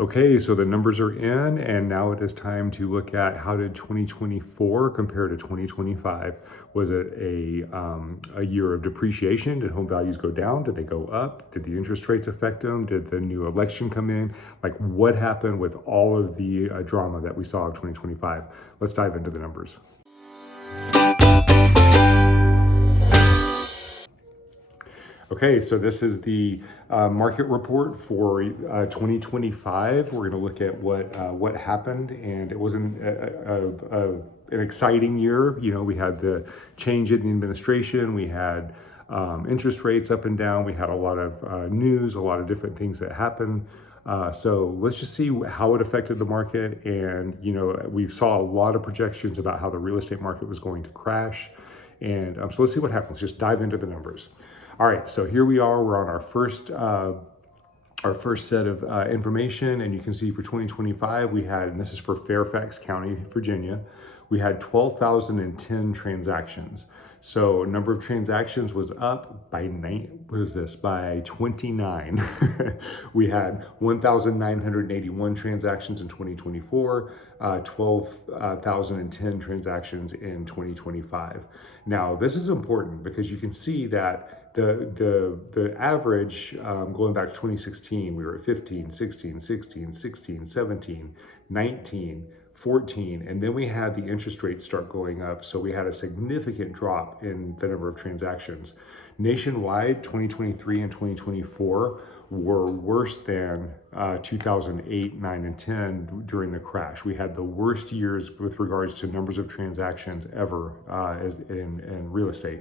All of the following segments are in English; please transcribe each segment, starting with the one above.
Okay, so the numbers are in, and now it is time to look at how did 2024 compare to 2025. Was it a year of depreciation? Did home values go down? Did they go up? Did the interest rates affect them? Did the new election come in? Like, what happened with all of the drama that we saw of 2025? Let's dive into the numbers. Okay, so this is the market report for 2025. We're going to look at what happened, and it wasn't an exciting year. You know, we had the change in the administration, we had interest rates up and down, we had a lot of news, a lot of different things that happened. So let's just see how it affected the market. And, you know, we saw a lot of projections about how the real estate market was going to crash. And so let's see what happens. Just dive into the numbers. All right, so here we are. We're on our first set of information, and you can see for 2025 we had, and this is for Fairfax County, Virginia, we had 12,010 transactions. So number of transactions was up by by 29. We had 1,981 transactions in 2024, 12,010 transactions in 2025. Now, this is important because you can see that the average, going back to 2016, we were at 15, 16, 16, 16, 17, 19, 14, and then we had the interest rates start going up. So we had a significant drop in the number of transactions. Nationwide, 2023 and 2024 were worse than 2008, 9, and 10 during the crash. We had the worst years with regards to numbers of transactions ever in real estate.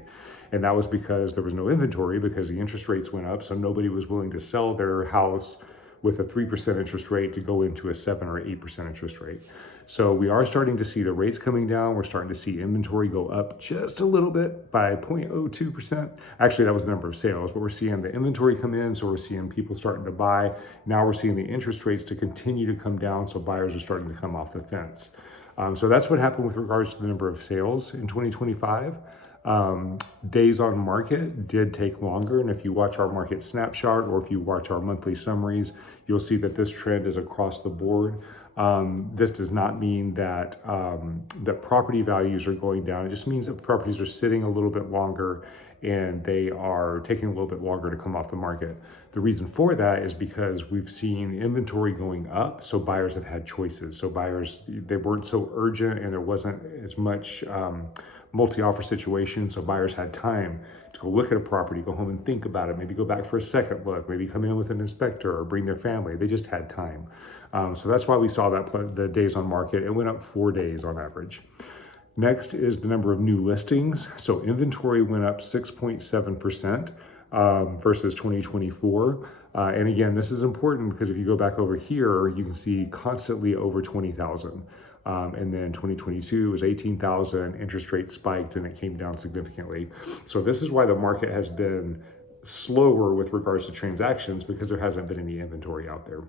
And that was because there was no inventory because the interest rates went up. So nobody was willing to sell their house with a 3% interest rate to go into a 7 or 8% interest rate. So we are starting to see the rates coming down. We're starting to see inventory go up just a little bit by 0.02%. Actually, that was the number of sales, but we're seeing the inventory come in. So we're seeing people starting to buy. Now we're seeing the interest rates to continue to come down. So buyers are starting to come off the fence. So that's what happened with regards to the number of sales in 2025. Days on market did take longer, and if you watch our market snapshot or if you watch our monthly summaries, you'll see that this trend is across the board. This does not mean that that property values are going down. It just means that properties are sitting a little bit longer and they are taking a little bit longer to come off the market. The reason for that is because we've seen inventory going up, so buyers have had choices. So buyers, they weren't so urgent and there wasn't as much multi-offer situation, so buyers had time to go look at a property, go home and think about it, maybe go back for a second look, maybe come in with an inspector or bring their family. They just had time. So that's why we saw that the days on market, it went up 4 days on average. Next is the number of new listings. So inventory went up 6.7% versus 2024. And again, this is important because if you go back over here, you can see constantly over 20,000. And then 2022 was 18,000, interest rate spiked and it came down significantly. So this is why the market has been slower with regards to transactions, because there hasn't been any inventory out there.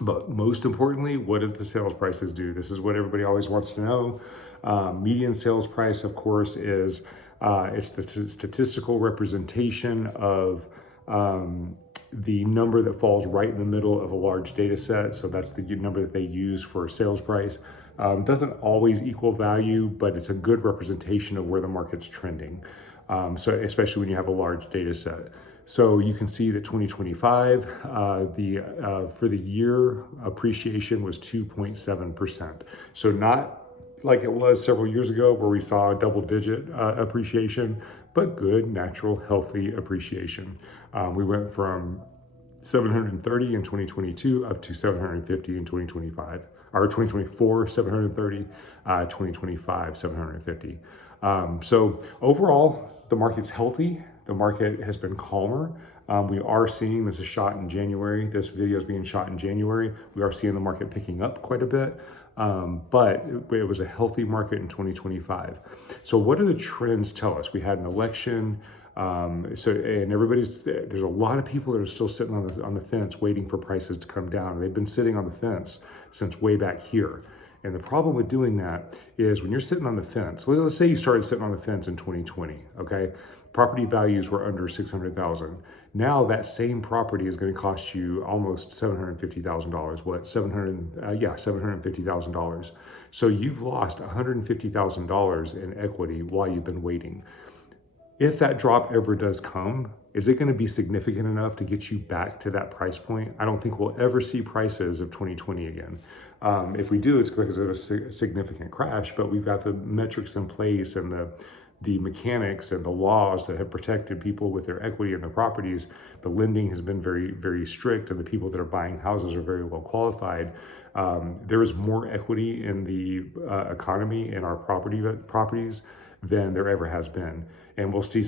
But most importantly, what did the sales prices do? This is what everybody always wants to know. Median sales price, of course, is it's the statistical representation of the number that falls right in the middle of a large data set. So that's the number that they use for sales price. Doesn't always equal value, but it's a good representation of where the market's trending. So especially when you have a large data set. So you can see that 2025, for the year, appreciation was 2.7%. So not like it was several years ago where we saw double-digit appreciation, but good, natural, healthy appreciation. We went from 730 in 2022 up to 750 in 2025. Or 2024, 730, 2025, 750. So overall, the market's healthy. The market has been calmer. We are seeing, this is shot in January, this video is being shot in January. We are seeing the market picking up quite a bit, but it was a healthy market in 2025. So what do the trends tell us? We had an election, and there's a lot of people that are still sitting on the fence waiting for prices to come down. They've been sitting on the fence since way back here. And the problem with doing that is when you're sitting on the fence, let's say you started sitting on the fence in 2020, okay? Property values were under 600,000. Now that same property is going to cost you almost $750,000. What, $750,000. So you've lost $150,000 in equity while you've been waiting. If that drop ever does come, is it going to be significant enough to get you back to that price point? I don't think we'll ever see prices of 2020 again. If we do, it's because of a significant crash, but we've got the metrics in place and the mechanics and the laws that have protected people with their equity in their properties. The lending has been very, very strict, and the people that are buying houses are very well qualified. There is more equity in the economy in our properties than there ever has been. And we'll see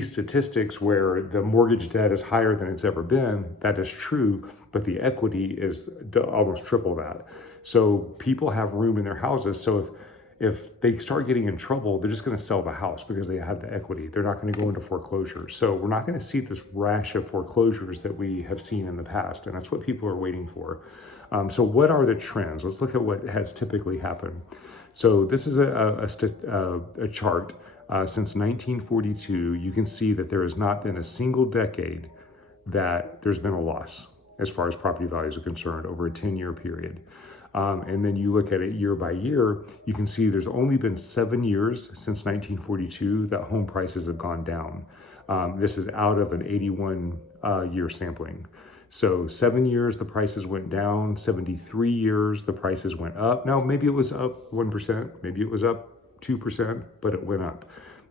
statistics where the mortgage debt is higher than it's ever been. That is true, but the equity is almost triple that. So people have room in their houses. So if they start getting in trouble, they're just going to sell the house because they have the equity. They're not going to go into foreclosure. So we're not going to see this rash of foreclosures that we have seen in the past. And that's what people are waiting for. So what are the trends? Let's look at what has typically happened. So this is a chart since 1942. You can see that there has not been a single decade that there's been a loss as far as property values are concerned over a 10-year period. And then you look at it year by year, you can see there's only been 7 years since 1942 that home prices have gone down. This is out of an 81-year sampling. So 7 years, the prices went down. 73 years, the prices went up. Now, maybe it was up 1%, maybe it was up 2%, but it went up.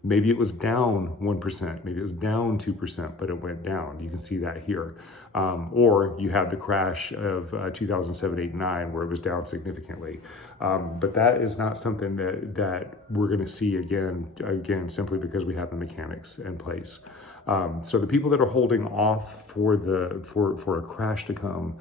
Maybe it was down 1%, maybe it was down 2%, but it went down. You can see that here. Or you had the crash of 2007, 8, 9, where it was down significantly. But that is not something that we're going to see again, simply because we have the mechanics in place. So the people that are holding off for a crash to come,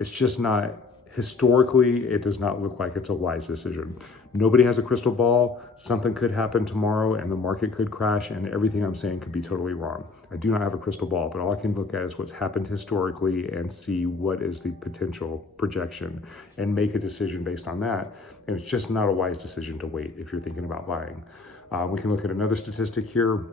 it's just not, historically, it does not look like it's a wise decision. Nobody has a crystal ball. Something could happen tomorrow and the market could crash, and everything I'm saying could be totally wrong. I do not have a crystal ball, but all I can look at is what's happened historically and see what is the potential projection and make a decision based on that. And it's just not a wise decision to wait if you're thinking about buying. We can look at another statistic here.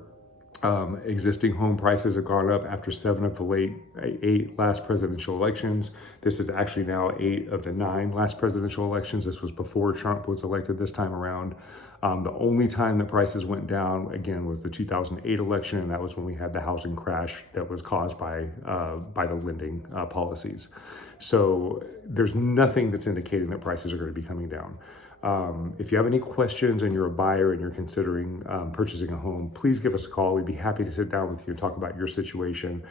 Existing home prices have gone up after 7 of the 8 last presidential elections. This is actually now 8 of the 9 last presidential elections. This was before Trump was elected this time around. The only time that prices went down, again, was the 2008 election, and that was when we had the housing crash that was caused by the lending policies. So there's nothing that's indicating that prices are going to be coming down. If you have any questions and you're a buyer and you're considering purchasing a home, please give us a call. We'd be happy to sit down with you and talk about your situation.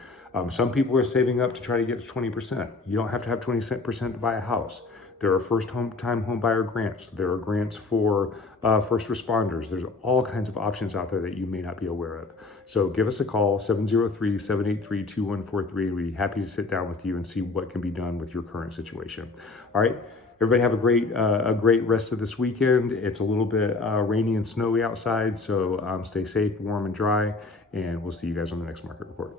Some people are saving up to try to get to 20%. You don't have to have 20% to buy a house. There are first-time home buyer grants. There are grants for first responders. There's all kinds of options out there that you may not be aware of. So give us a call, 703-783-2143. We'd be happy to sit down with you and see what can be done with your current situation. All right. Everybody have a great rest of this weekend. It's a little bit rainy and snowy outside, so stay safe, warm, and dry, and we'll see you guys on the next market report.